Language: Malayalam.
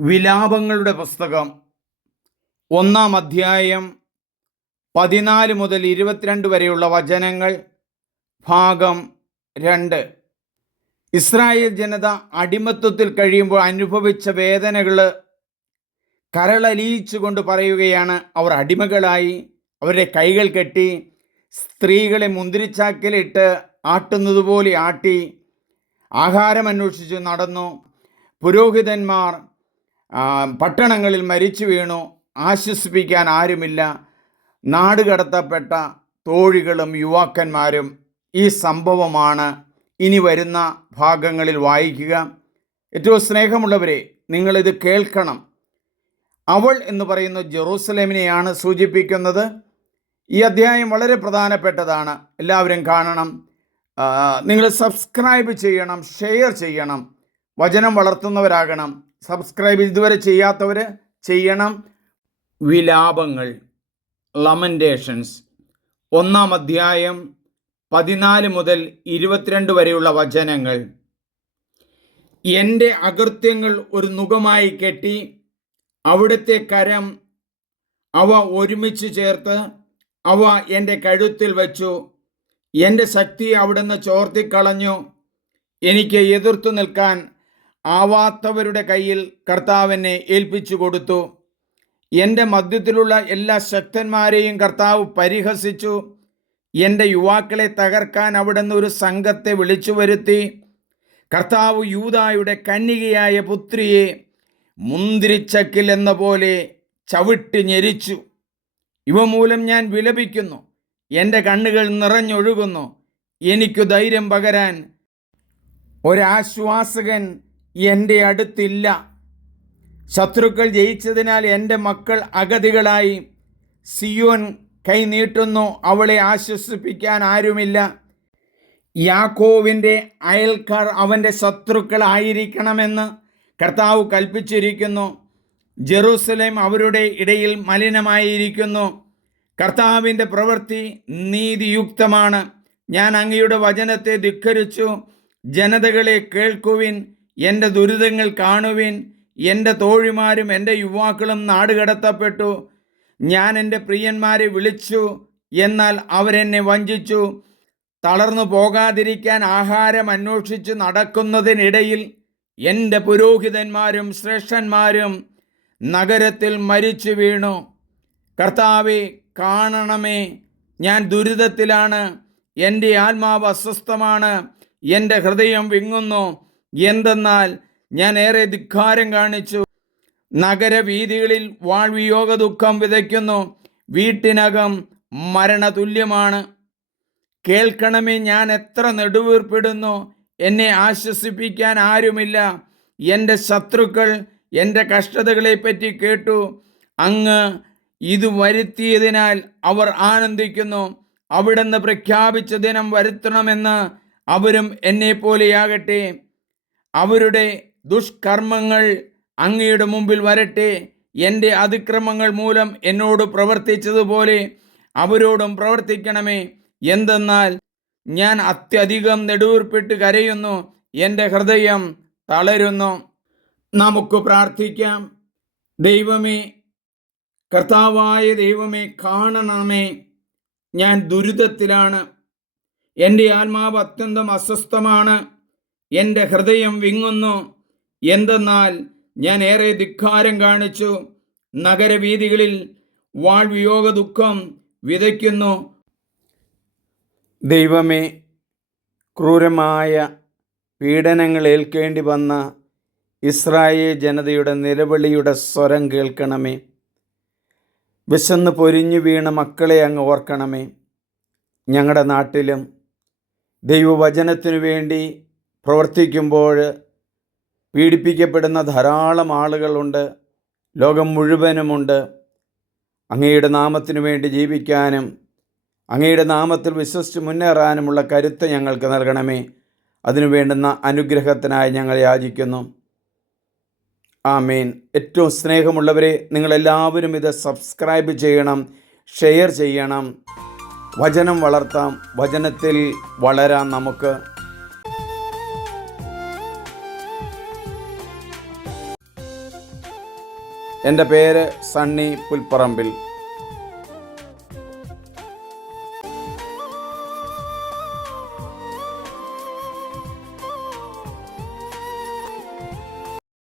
വിലാപങ്ങളുടെ പുസ്തകം ഒന്നാം അധ്യായം പതിനാല് മുതൽ ഇരുപത്തിരണ്ട് വരെയുള്ള വചനങ്ങൾ ഭാഗം രണ്ട്. ഇസ്രായേൽ ജനത അടിമത്വത്തിൽ കഴിയുമ്പോൾ അനുഭവിച്ച വേദനകൾ കരളലിയിച്ചുകൊണ്ട് പറയുകയാണ്. അവർ അടിമകളായി അവരുടെ കൈകൾ കെട്ടി സ്ത്രീകളെ മുന്തിരിച്ചാക്കിലിട്ട് ആട്ടുന്നതുപോലെ ആട്ടി ആഹാരം അന്വേഷിച്ച് നടന്നു. പുരോഹിതന്മാർ പട്ടണങ്ങളിൽ മരിച്ചു വീണു ആശ്വസിപ്പിക്കാൻ ആരുമില്ല. നാട് കടത്തപ്പെട്ട തോഴികളും യുവാക്കന്മാരും ഈ സംഭവമാണ് ഇനി വരുന്ന ഭാഗങ്ങളിൽ വായിക്കുക. ഏറ്റവും സ്നേഹമുള്ളവരെ നിങ്ങളിത് കേൾക്കണം. അവൾ എന്ന് പറയുന്ന ജെറൂസലേമിനെയാണ് സൂചിപ്പിക്കുന്നത്. ഈ അധ്യായം വളരെ പ്രധാനപ്പെട്ടതാണ്. എല്ലാവരും കാണണം. നിങ്ങൾ സബ്സ്ക്രൈബ് ചെയ്യണം ഷെയർ ചെയ്യണം. വചനം വളർത്തുന്നവരാകണം. സബ്സ്ക്രൈബ് ഇതുവരെ ചെയ്യാത്തവർ ചെയ്യണം. വിലാപങ്ങൾ ലമന്റേഷൻസ് ഒന്നാം അധ്യായം പതിനാല് മുതൽ ഇരുപത്തിരണ്ട് വരെയുള്ള വചനങ്ങൾ. എന്റെ അകൃത്യങ്ങൾ ഒരു നുഖമായി കെട്ടി അവിടുത്തെ കരം അവ ഒരുമിച്ച് ചേർത്ത് അവ എന്റെ കഴുത്തിൽ വച്ചു. എന്റെ ശക്തി അവിടുന്ന് ചോർത്തിക്കളഞ്ഞു. എനിക്ക് എതിർത്തു നിൽക്കാൻ ആവാത്തവരുടെ കയ്യിൽ കർത്താവിനെ ഏൽപ്പിച്ചു കൊടുത്തു. എന്റെ മധ്യത്തിലുള്ള എല്ലാ ശക്തന്മാരെയും കർത്താവ് പരിഹസിച്ചു. എന്റെ യുവാക്കളെ തകർക്കാൻ അവിടുന്ന് ഒരു സംഘത്തെ വിളിച്ചു വരുത്തി. കർത്താവ് യൂതായുടെ കന്യകയായ പുത്രിയെ മുന്തിരിച്ചക്കിൽ എന്ന പോലെ ചവിട്ടി ഞെരിച്ചു. ഇവ മൂലം ഞാൻ വിലപിക്കുന്നു. എന്റെ കണ്ണുകൾ നിറഞ്ഞൊഴുകുന്നു. എനിക്കു ധൈര്യം പകരാൻ ഒരാശ്വാസകൻ എന്റെ അടുത്തില്ല. ശത്രുക്കൾ ജയിച്ചതിനാൽ എന്റെ മക്കൾ അഗതികളായി. സിയോൻ കൈനീട്ടുന്നു അവളെ ആശ്വസിപ്പിക്കാൻ ആരുമില്ല. യാക്കോവിന്റെ അയൽക്കാർ അവന്റെ ശത്രുക്കളായിരിക്കണമെന്ന് കർത്താവ് കൽപ്പിച്ചിരിക്കുന്നു. ജെറൂസലേം അവരുടെ ഇടയിൽ മലിനമായിരിക്കുന്നു. കർത്താവിന്റെ പ്രവൃത്തി നീതിയുക്തമാണ്. ഞാൻ അങ്ങയുടെ വചനത്തെ ധിക്കരിച്ചു ജനതകളെ കേൾക്കുവിൻ എന്റെ ദുരിതങ്ങൾ കാണുവിൻ എന്റെ തോഴിമാരും എന്റെ യുവാക്കളും നാടുകടത്തപ്പെട്ടു ഞാൻ എന്റെ പ്രിയന്മാരെ വിളിച്ചു എന്നാൽ അവരെന്നെ വഞ്ചിച്ചു. തളർന്നു പോകാതിരിക്കാൻ ആഹാരം അന്വേഷിച്ച് നടക്കുന്നതിനിടയിൽ എന്റെ പുരോഹിതന്മാരും ശ്രേഷ്ഠന്മാരും നഗരത്തിൽ മരിച്ചു വീണു. കർത്താവെ കാണണമേ ഞാൻ ദുരിതത്തിലാണ് എന്റെ ആത്മാവ് അസ്വസ്ഥമാണ് എന്റെ ഹൃദയം വിങ്ങുന്നു. എന്തെന്നാൽ ഞാൻ ഏറെ ധിക്കാരം കാണിച്ചു. നഗരവീതികളിൽ വാൾവിയോഗ ദുഃഖം വിതയ്ക്കുന്നു. വീട്ടിനകം മരണതുല്യമാണ്. കേൾക്കണമേ ഞാൻ എത്ര നെടുവീർപ്പിടുന്നു. എന്നെ ആശ്വസിപ്പിക്കാൻ ആരുമില്ല. എന്റെ ശത്രുക്കൾ എന്റെ കഷ്ടതകളെപ്പറ്റി കേട്ടു. അങ്ങ് ഇത് വരുത്തിയതിനാൽ അവർ ആനന്ദിക്കുന്നു. അവിടുന്ന് പ്രഖ്യാപിച്ച ദിനം വരുത്തണമെന്ന് അവരും എന്നെപ്പോലെയാകട്ടെ. അവരുടെ ദുഷ്കർമ്മങ്ങൾ അങ്ങയുടെ മുമ്പിൽ വരട്ടെ. എന്റെ അതിക്രമങ്ങൾ മൂലം എന്നോട് പ്രവർത്തിച്ചതുപോലെ അവരോടും പ്രവർത്തിക്കണമേ. എന്തെന്നാൽ ഞാൻ അത്യധികം നെടുവീർപ്പിട്ട് കരയുന്നു. എന്റെ ഹൃദയം തളരുന്നു. നമുക്ക് പ്രാർത്ഥിക്കാം. ദൈവമേ കർത്താവായ ദൈവമേ കാണണമേ. ഞാൻ ദുരിതത്തിലാണ്. എന്റെ ആത്മാവ് അത്യന്തം അസ്വസ്ഥമാണ്. എന്റെ ഹൃദയം വിങ്ങുന്നു. എന്തെന്നാൽ ഞാൻ ഏറെ ധിക്കാരം കാണിച്ചു. നഗരവീതികളിൽ വാൾവിയോഗ ദുഃഖം വിതയ്ക്കുന്നു. ദൈവമേ ക്രൂരമായ പീഡനങ്ങൾ ഏൽക്കേണ്ടി വന്ന ഇസ്രായേൽ ജനതയുടെ നിലവിളിയുടെ സ്വരം കേൾക്കണമേ. വിശന്ന് പൊരിഞ്ഞു വീണ മക്കളെ അങ്ങ് ഓർക്കണമേ. ഞങ്ങളുടെ നാട്ടിലും ദൈവവചനത്തിനു വേണ്ടി പ്രവർത്തിക്കുമ്പോൾ പീഡിപ്പിക്കപ്പെടുന്ന ധാരാളം ആളുകളുണ്ട് ലോകം മുഴുവനുമുണ്ട്. അങ്ങയുടെ നാമത്തിനു വേണ്ടി ജീവിക്കാനും അങ്ങയുടെ നാമത്തിൽ വിശ്വസിച്ച് മുന്നേറാനുമുള്ള കരുത്ത് ഞങ്ങൾക്ക് നൽകണമേ. അതിനു വേണ്ടുന്ന അനുഗ്രഹത്തിനായി ഞങ്ങൾ യാചിക്കുന്നു. ആമേൻ. ഏറ്റവും സ്നേഹമുള്ളവരെ നിങ്ങളെല്ലാവരും ഇത് സബ്സ്ക്രൈബ് ചെയ്യണം ഷെയർ ചെയ്യണം. വചനം വളർത്താം. വചനത്തിൽ വളരാം നമുക്ക്. എന്റെ പേര് സണ്ണി പുൽപ്പറമ്പിൽ.